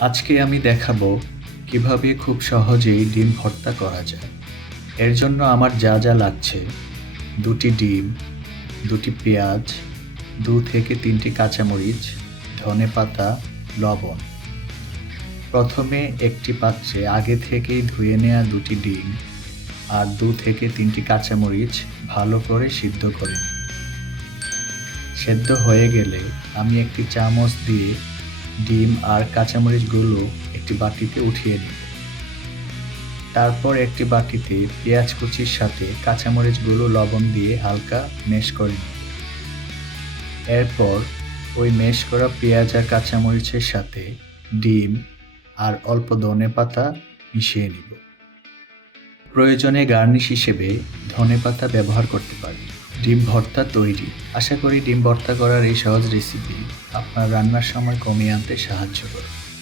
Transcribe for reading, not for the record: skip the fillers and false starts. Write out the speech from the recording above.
আজকে আমি দেখাবো কিভাবে খুব সহজেই ডিম ভর্তা করা যায়। এর জন্য আমার যা যা লাগছে: ২টি ডিম, ২টি পেঁয়াজ, ২ থেকে ৩টি কাঁচামরিচ, ধনেপাতা, লবণ। প্রথমে একটি পাত্রে আগে থেকেই ধুয়ে নেওয়া ২টি ডিম আর ২ থেকে ৩টি কাঁচামরিচ ভালো করে সিদ্ধ করে নিন। সেদ্ধ হয়ে গেলে আমি একটি চামচ দিয়ে ডিম আর কাঁচামরিচগুলো একটি বাটিতে উঠিয়ে নিব। তারপর একটি বাটিতে পেঁয়াজ কুচির সাথে কাঁচামরিচগুলো লবণ দিয়ে হালকা ম্যাশ করে নিব। এরপর ওই ম্যাশ করা পেঁয়াজ আর কাঁচামরিচের সাথে ডিম আর অল্প ধনেপাতা মিশিয়ে নিব। প্রয়োজনে গার্নিশ হিসেবে ধনেপাতা ব্যবহার করতে পারি। ডিম ভর্তা তৈরি। আশা করি ডিম ভর্তা করার এই সহজ রেসিপি আপনার রান্নার সময় কমিয়ে আনতে সাহায্য করবে।